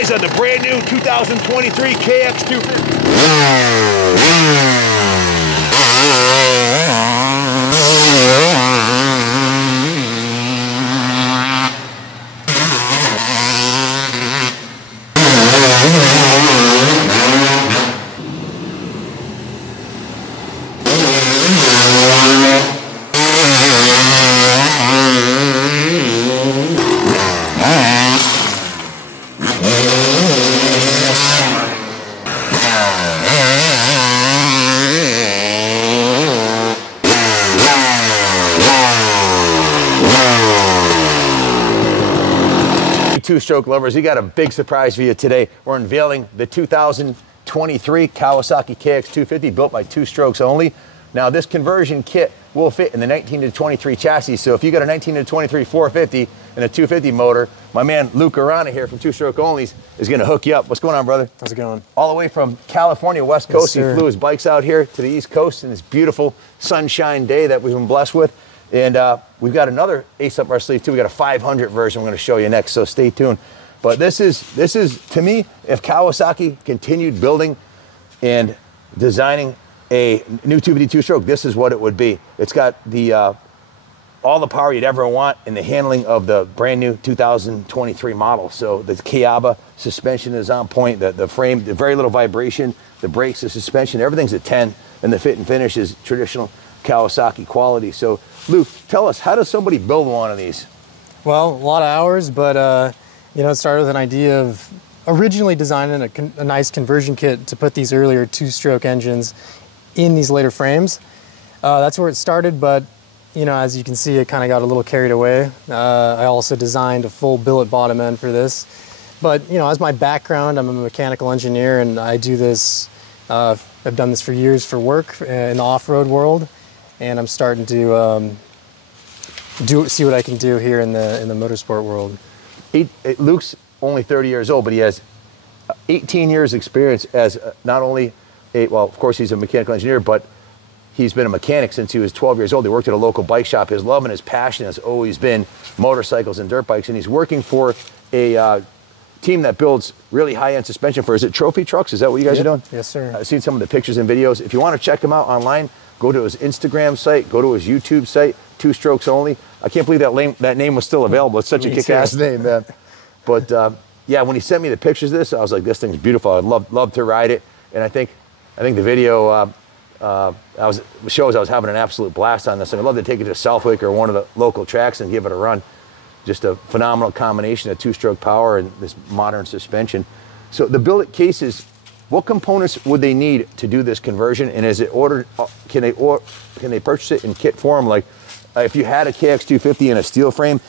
guys on the brand new 2023 KX250. Two-stroke lovers, we got a big surprise for you today. We're unveiling the 2023 Kawasaki KX250, built by Two Strokes only. Now, this conversion kit will fit in the 19 to 23 chassis. So if you got a 19 to 23 450 and a 250 motor, my man Luke Arana here from Two Stroke Onlys is going to hook you up. What's going on, brother? How's it going? All the way from California, West Coast. Yes, he flew his bikes out here to the East Coast in this beautiful sunshine day that we've been blessed with. And we've got another ace up our sleeve too. We got a 500 version we're going to show you next, so stay tuned. But this is to me, if Kawasaki continued building and designing a new 250 two-stroke, this is what it would be. It's got the all the power you'd ever want in the handling of the brand new 2023 model. So the Kawasaki suspension is on point. The frame, the very little vibration, the brakes, the suspension, everything's at 10, and the fit and finish is traditional Kawasaki quality. So Luke, tell us, how does somebody build one of these? Well, a lot of hours, but you know, it started with an idea of originally designing a nice conversion kit to put these earlier two-stroke engines in these later frames. That's where it started, but you know, as you can see, it kind of got a little carried away. I also designed a full billet bottom end for this. But you know, as my background, I'm a mechanical engineer, and I do this, I've done this for years for work in the off-road world. And I'm starting to see what I can do here in the motorsport world. Luke's only 30 years old, but he has 18 years experience as not only well, of course he's a mechanical engineer, but he's been a mechanic since he was 12 years old. He worked at a local bike shop. His love and his passion has always been motorcycles and dirt bikes, and he's working for a team that builds really high-end suspension for, is it trophy trucks? Is that what you guys are doing? Yes, sir. I've seen some of the pictures and videos. If you want to check him out online, go to his Instagram site, go to his YouTube site, Two Strokes Only. I can't believe that name was still available. It's such a kick-ass name, man. But yeah, when he sent me the pictures of this, I was like, this thing's beautiful. I'd love to ride it. And I think the video shows I was having an absolute blast on this thing. I'd love to take it to Southwick or one of the local tracks and give it a run. Just a phenomenal combination of two-stroke power and this modern suspension. So the billet cases, what components would they need to do this conversion? And is it ordered? Can they purchase it in kit form? Like, if you had a KX250 in a steel frame,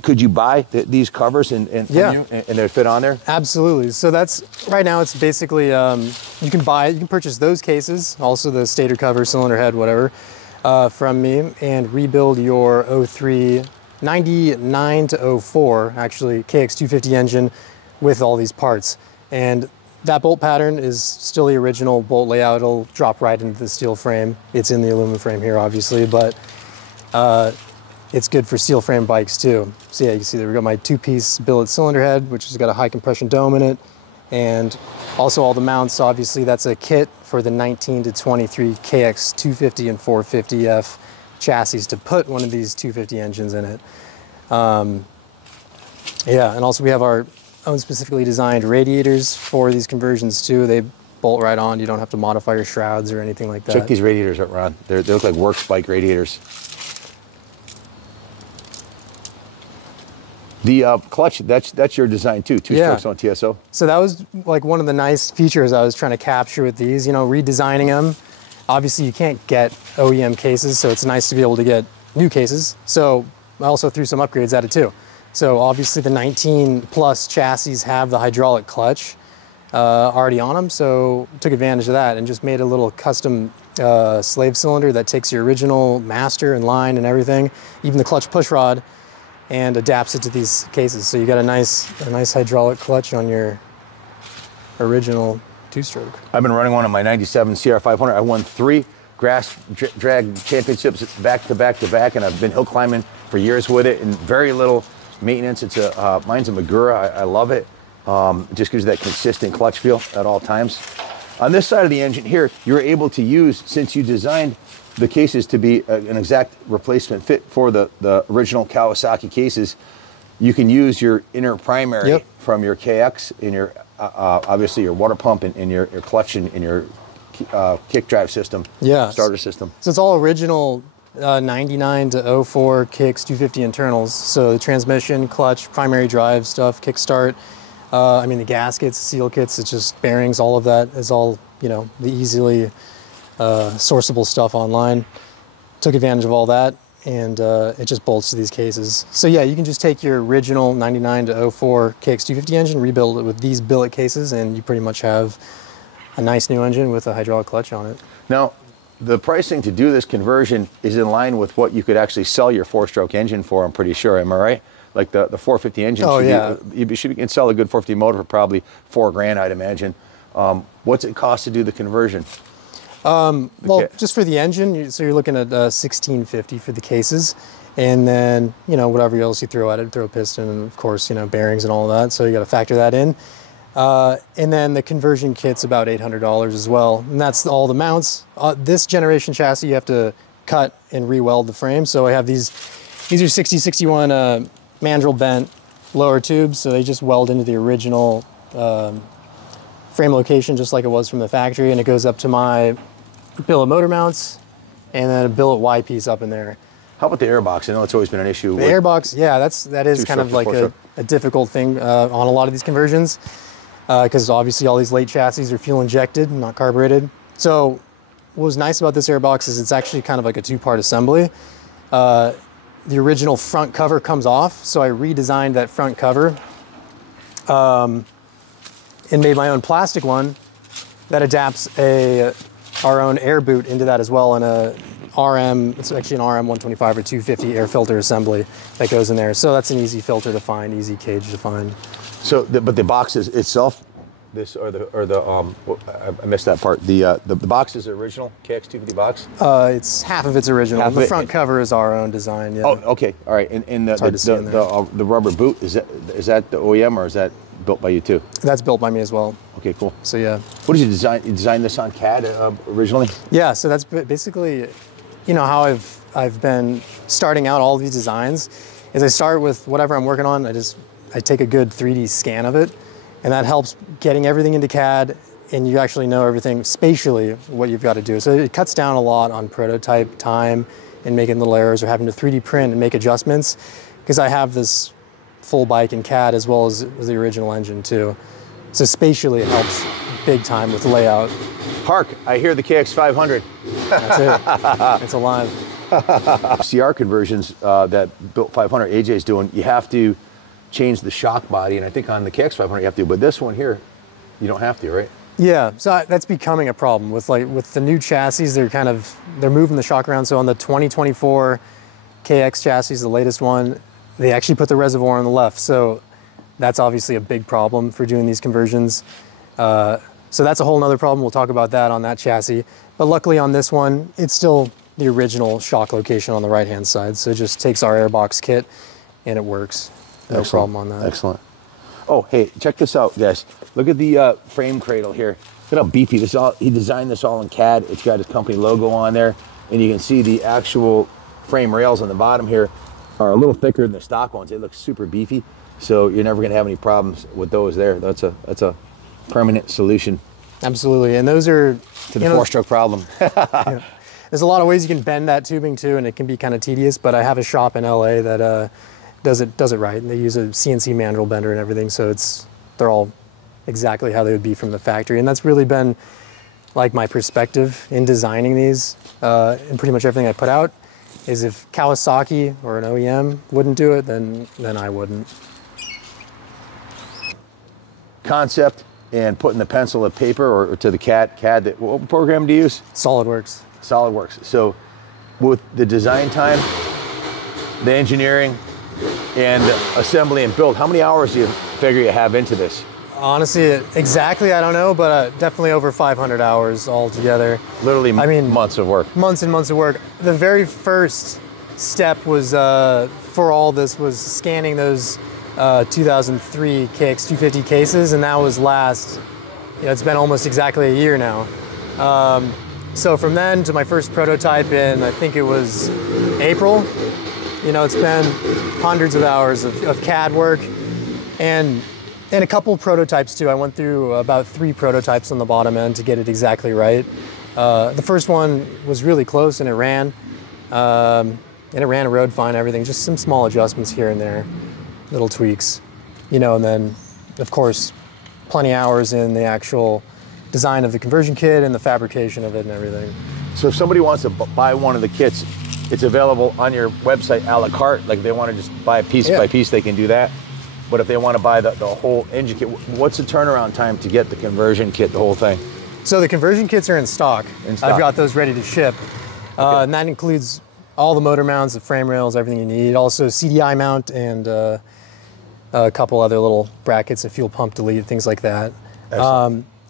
could you buy these covers and they'd fit on there? Absolutely. So that's right now. It's basically you can purchase those cases, also the stator cover, cylinder head, whatever, from me, and rebuild your 03 99 to 04 actually KX250 engine with all these parts. And that bolt pattern is still the original bolt layout. It'll drop right into the steel frame. It's in the aluminum frame here, obviously, but it's good for steel frame bikes too. So yeah, you can see that we've got my two-piece billet cylinder head, which has got a high compression dome in it, and also all the mounts. Obviously, that's a kit for the 19 to 23 KX250 and 450F chassis to put one of these 250 engines in it. Yeah, and also we have our own specifically designed radiators for these conversions too. They bolt right on. You don't have to modify your shrouds or anything like that. Check these radiators out, Ron. They look like works bike radiators. The clutch, that's your design too, two strokes on TSO. So that was like one of the nice features I was trying to capture with these, you know, redesigning them. Obviously you can't get OEM cases, so it's nice to be able to get new cases. So I also threw some upgrades at it too. So obviously the 19 plus chassis have the hydraulic clutch already on them, so took advantage of that and just made a little custom slave cylinder that takes your original master and line and everything, even the clutch push rod, and adapts it to these cases. So you got a nice hydraulic clutch on your original two-stroke. I've been running one on my 97 CR500. I won 3 grass drag championships back to back to back, and I've been hill climbing for years with it, and very little maintenance. It's mine's a Magura. I love it. Just gives you that consistent clutch feel at all times. On this side of the engine here, you're able to use, since you designed the cases to be an exact replacement fit for the original Kawasaki cases, you can use your inner primary from your KX in your, obviously your water pump and your clutch and your kick drive system, starter system. So it's all original 99 to 04 KX250 internals. So the transmission, clutch, primary drive stuff, kickstart. I mean, the gaskets, seal kits, it's just bearings, all of that is all, you know, the easily sourceable stuff online. Took advantage of all that, and it just bolts to these cases. So yeah, you can just take your original 99 to 04 KX250 engine, rebuild it with these billet cases, and you pretty much have a nice new engine with a hydraulic clutch on it. Now, the pricing to do this conversion is in line with what you could actually sell your 4-stroke engine for, I'm pretty sure, am I right? Like the 450 engine, you can sell a good 450 motor for probably $4,000, I'd imagine. What's it cost to do the conversion? Well, just for the engine, so you're looking at $1,650 for the cases, and then, you know, whatever else you throw at it, throw a piston, and of course, you know, bearings and all of that, so you got to factor that in. And then the conversion kit's about $800 as well, and that's all the mounts. This generation chassis, you have to cut and re-weld the frame, so I have these are 6061 mandrel bent lower tubes, so they just weld into the original frame location just like it was from the factory, and it goes up to my billet motor mounts and then a billet Y piece up in there. How about the airbox? I know it's always been an issue. The airbox, yeah, that is kind of like a difficult thing on a lot of these conversions, because obviously all these late chassis are fuel injected, not carbureted. So what was nice about this airbox is it's actually kind of like a two-part assembly. The original front cover comes off, so I redesigned that front cover and made my own plastic one that adapts our own air boot into that as well, and it's actually an RM 125 or 250 air filter assembly that goes in there. So that's an easy filter to find, easy cage to find. So, but the box is itself, I missed that part. The box is the original KX250 box? It's half of it's original. The front cover is our own design. Yeah. Oh, okay, all right. And the rubber boot, is that the OEM, or is that built by you too? That's built by me as well. Okay, cool. So yeah. What did you design? You designed this on CAD originally? Yeah. So that's basically, you know, how I've been starting out all these designs. Is I start with whatever I'm working on. I take a good 3D scan of it. And that helps getting everything into CAD, and you actually know everything spatially, what you've got to do. So it cuts down a lot on prototype time and making little errors or having to 3D print and make adjustments, because I have this full bike in CAD as well as the original engine too. So spatially it helps big time with layout. Hark, I hear the KX500. That's it, it's alive. CR conversions that built 500 AJ's doing, you have to change the shock body, and I think on the KX500 you have to, but this one here, you don't have to, right? Yeah, so that's becoming a problem with the new chassis. They're moving the shock around. So on the 2024 KX chassis, the latest one, they actually put the reservoir on the left. So that's obviously a big problem for doing these conversions. So that's a whole nother problem. We'll talk about that on that chassis. But luckily on this one, it's still the original shock location on the right-hand side. So it just takes our airbox kit and it works. No problem on that. Excellent. Oh, hey, check this out, guys. Look at the frame cradle here. Look how beefy this all. He designed this all in CAD. It's got his company logo on there, and you can see the actual frame rails on the bottom here are a little thicker than the stock ones. They look super beefy, so you're never going to have any problems with those there. That's a permanent solution. Absolutely, and those are to the 4-stroke problem. Yeah. There's a lot of ways you can bend that tubing too, and it can be kind of tedious. But I have a shop in LA that does it right, and they use a CNC mandrel bender and everything, so they're all exactly how they would be from the factory. And that's really been like my perspective in designing these, and pretty much everything I put out is if Kawasaki or an OEM wouldn't do it, then I wouldn't. Concept and putting the pencil to paper or to the CAD. What program do you use? SolidWorks. SolidWorks. So with the design time, the engineering, and assembly and build, how many hours do you figure you have into this? Honestly, exactly, I don't know, but definitely over 500 hours altogether. Literally, I mean, months of work. Months and months of work. The very first step was for all this was scanning those 2003 KX250 cases, and that was last, it's been almost exactly a year now. So from then to my first prototype in, I think it was April, it's been hundreds of hours of CAD work and a couple prototypes too. I went through about 3 prototypes on the bottom end to get it exactly right. The first one was really close and it ran. And it ran a road fine, everything, just some small adjustments here and there, little tweaks, and then of course, plenty of hours in the actual design of the conversion kit and the fabrication of it and everything. So if somebody wants to buy one of the kits, it's available on your website a la carte. Like if they want to just buy piece by piece, they can do that. But if they want to buy the whole engine kit, what's the turnaround time to get the conversion kit, the whole thing? So the conversion kits are in stock. I've got those ready to ship. And that includes all the motor mounts, the frame rails, everything you need. Also CDI mount and a couple other little brackets, a fuel pump delete, things like that.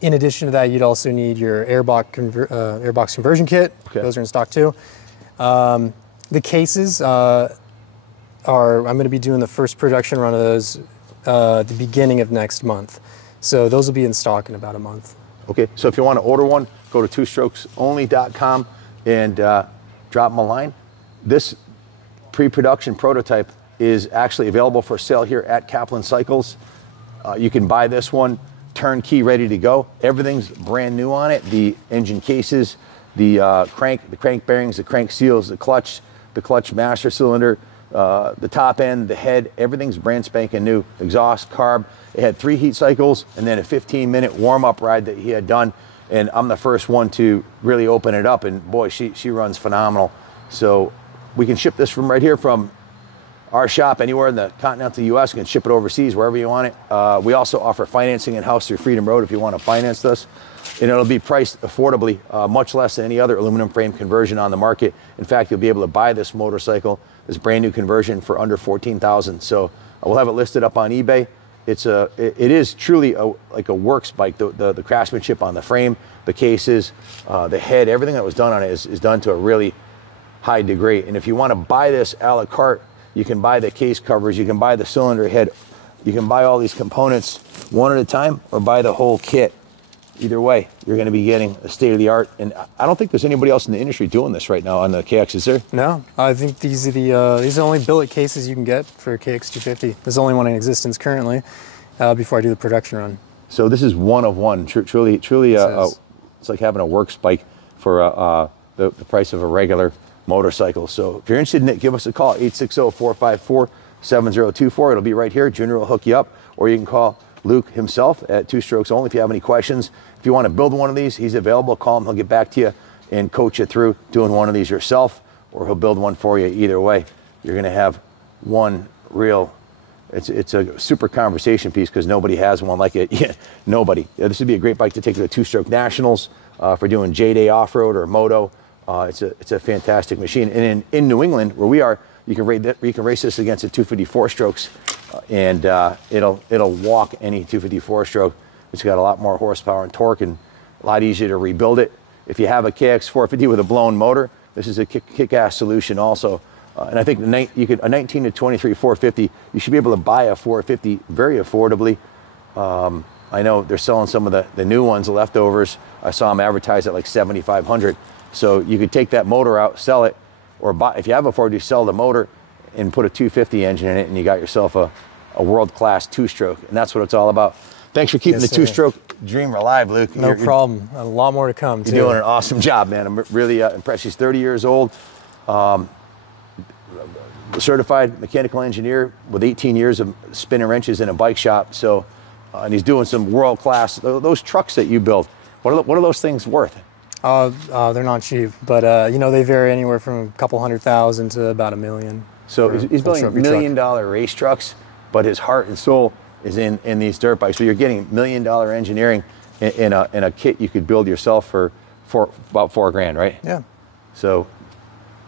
In addition to that, you'd also need your airbox conversion kit. Okay. Those are in stock too. The cases I'm going to be doing the first production run of those at the beginning of next month. So those will be in stock in about a month. Okay, so if you want to order one, go to twostrokesonly.com and drop them a line. This pre-production prototype is actually available for sale here at Kaplan Cycles. You can buy this one turnkey, ready to go. Everything's brand new on it. The engine cases, the crank bearings, the crank seals, the clutch master cylinder, the top end, the head, everything's brand spanking new. Exhaust, carb. It had 3 heat cycles and then a 15-minute warm-up ride that he had done. And I'm the first one to really open it up. And boy, she runs phenomenal. So we can ship this from right here from our shop anywhere in the continental US. You can ship it overseas, wherever you want it. We also offer financing in-house through Freedom Road if you want to finance this. And it'll be priced affordably, much less than any other aluminum frame conversion on the market. In fact, you'll be able to buy this motorcycle, this brand new conversion, for under $14,000. So we'll have it listed up on eBay. It is truly like a works bike. The craftsmanship on the frame, the cases, the head, everything that was done on it is done to a really high degree. And if you want to buy this a la carte, you can buy the case covers, you can buy the cylinder head, you can buy all these components one at a time or buy the whole kit. Either way, you're going to be getting a state-of-the-art. And I don't think there's anybody else in the industry doing this right now on the KX, is there? No, I think these are the only billet cases you can get for a KX250. There's only one in existence currently before I do the production run. So this is one of one. Truly, it's like having a works bike for the price of a regular motorcycle. So if you're interested in it, give us a call, 860-454-7024. It'll be right here. Junior will hook you up, or you can call Luke himself at Two Strokes Only if you have any questions. If you want to build one of these, he's available. Call him, he'll get back to you and coach you through doing one of these yourself, or he'll build one for you. Either way, you're going to have one real, it's a super conversation piece because nobody has one like it. Yeah, nobody. This would be a great bike to take to the Two-Stroke Nationals for doing J-Day off-road or moto. It's a fantastic machine. And in New England, where we are, you can race this against a 254 strokes, and it'll walk any 254 stroke. It's got a lot more horsepower and torque, and a lot easier to rebuild it. If you have a KX450 with a blown motor, this is a kick-ass solution also. And I think a 19 to 23 450, you should be able to buy a 450 very affordably. I know they're selling some of the new ones, the leftovers. I saw them advertised at like $7,500. So you could take that motor out, sell it, or buy, if you have a 450, sell the motor and put a 250 engine in it, and you got yourself a world-class two-stroke. And that's what it's all about. Thanks for keeping the two-stroke dream alive, Luke. No problem. A lot more to come, too. You're doing an awesome job, man. I'm really impressed. He's 30 years old, certified mechanical engineer with 18 years of spinning wrenches in a bike shop. So, and he's doing some world-class, those trucks that you build, what are those things worth? They're not cheap, but you know, they vary anywhere from a couple $100,000 to about $1 million. So he's building $1 million race trucks, but his heart and soul is in these dirt bikes. So you're getting $1 million engineering in a kit you could build yourself for about $4 grand, right? Yeah. So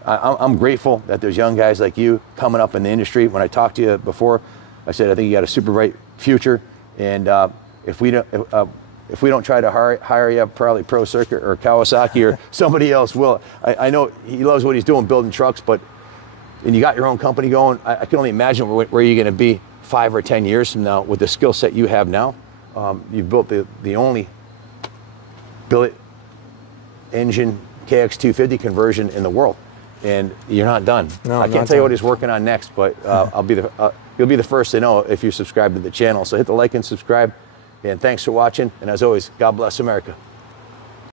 I'm grateful that there's young guys like you coming up in the industry. When I talked to you before, I said I think you got a super bright future, and if we don't try to hire you, probably Pro Circuit or Kawasaki or somebody else will. I know he loves what he's doing, building trucks, and you got your own company going. I can only imagine where you're going to be 5 or 10 years from now, with the skill set you have now, you've built the only billet engine KX250 conversion in the world, and you're not done. No, I can't tell you what he's working on next, but you'll be the first to know if you subscribe to the channel. So hit the like and subscribe, and thanks for watching. And as always, God bless America.